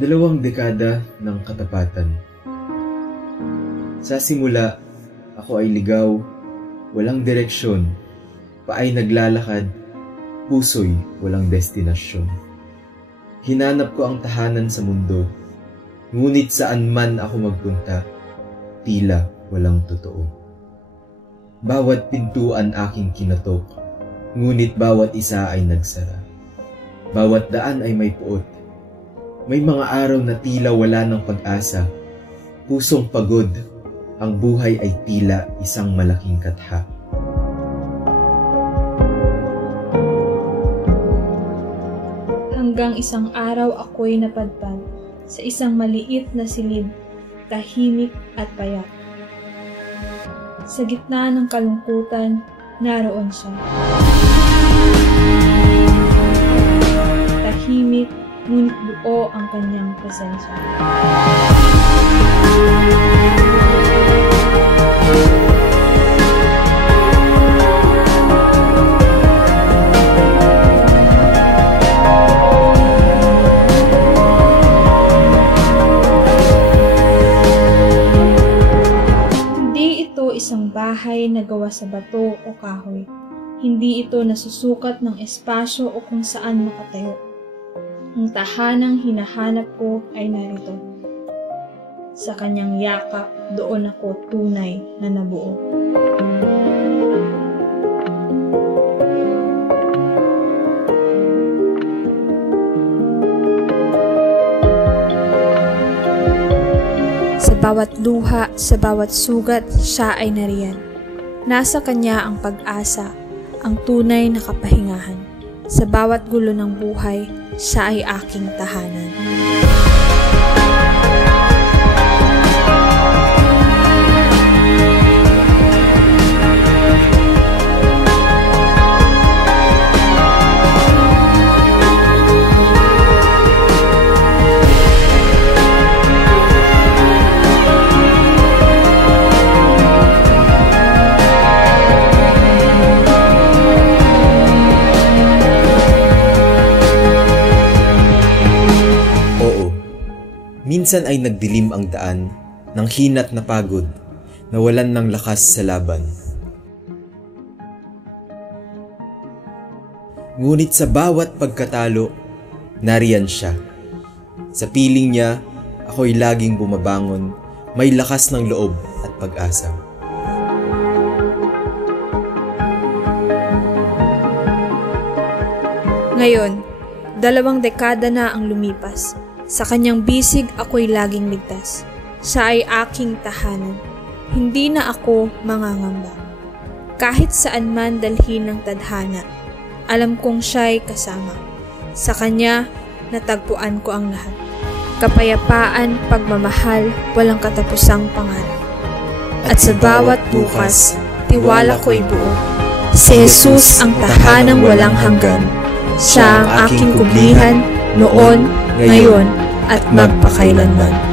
2 dekada ng katapatan. Sa simula, ako ay ligaw, walang direksyon, paay naglalakad, puso'y walang destinasyon. Hinanap ko ang tahanan sa mundo, ngunit saan man ako magpunta, tila walang totoo. Bawat pintuan aking kinatok, ngunit bawat isa ay nagsara. Bawat daan ay may puot. May mga araw na tila wala ng pag-asa, pusong pagod, ang buhay ay tila isang malaking katha. Hanggang isang araw ako'y napadpad sa isang maliit na silid, tahimik at payak. Sa gitna ng kalungkutan, naroon siya. Tahimik, ngunit buo ang kanyang presensya. Hindi ito isang bahay na gawa sa bato o kahoy. Hindi ito nasusukat ng espasyo o kung saan makatayo. Ang tahanang hinahanap ko ay narito. Sa kanyang yakap, doon ako tunay na nabuo. Sa bawat luha, sa bawat sugat, siya ay nariyan. Nasa kanya ang pag-asa, ang tunay na kapahingahan. Sa bawat gulo ng buhay, siya ay aking tahanan. Minsan ay nagdilim ang daan ng hinat na pagod, nawalan ng lakas sa laban. Ngunit sa bawat pagkatalo, nariyan siya. Sa piling niya, ako'y laging bumabangon, may lakas ng loob at pag-asa. Ngayon, 2 dekada na ang lumipas. Sa kanyang bisig, ako'y laging ligtas. Siya ay aking tahanan. Hindi na ako mangangamba. Kahit saan man dalhin ng tadhana, alam kong siya'y kasama. Sa kanya, natagpuan ko ang lahat. Kapayapaan, pagmamahal, walang katapusang pangarap. At sa bawat bukas, tiwala ko'y buo. Si Jesus ang tahanang walang hanggan. Siya ang aking kublihan, noon, ngayon, at magpakailanman.